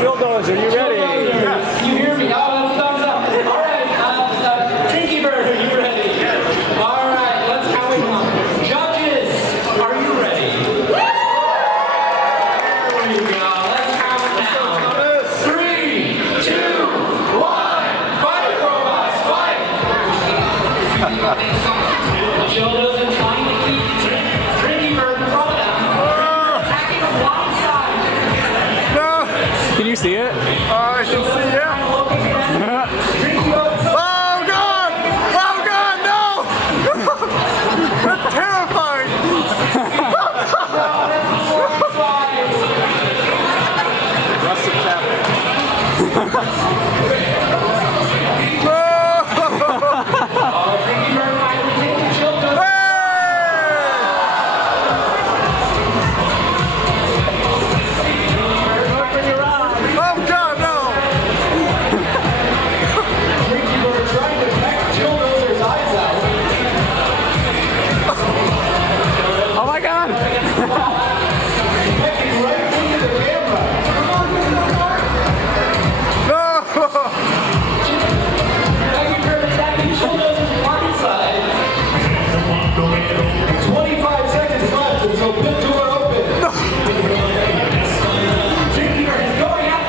Chilldozer, you ready? Yes. You hear me? Oh, that's a thumbs up. All right, Drinky Bird, are you ready? Yes. All right, let's how we come. Judges, are you ready? There we go. Let's count down. 3, 2, 1. Fight, robots, fight! Chilldozer trying to keep Drinky Bird from them. Attacking the blind side. Can you see it? I can see it. Oh God! Oh God, no! That's terrifying! Rustic chapter.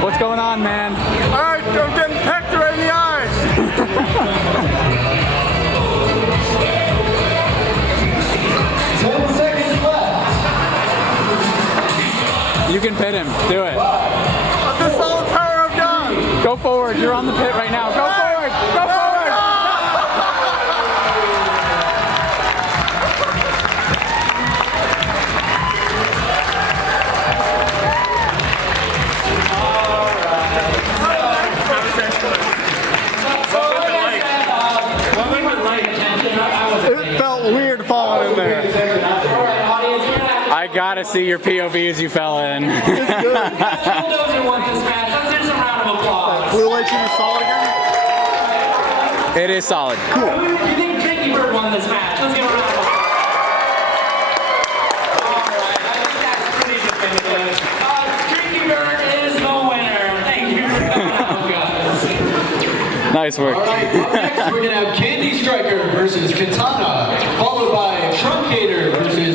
What's going on, man? I'm getting pecked right in the eyes. 10 seconds left. You can pit him. Do it. The solid power of God. Go forward. You're on the pit right now. Go forward. Go forward. It felt weird falling in there. I gotta see your POV as you fell in. Chilldozer won this match. Let's hear some round of applause. Blue Light Team is solid again? It is solid. Cool. You think Drinky Bird won this match? Let's give a round of applause. Alright, I think that's pretty definitive. Drinky Bird is the winner. Thank you for coming out, guys. Nice work. Alright, up next we're going to have Candy Striker versus Katana, followed by Truncator versus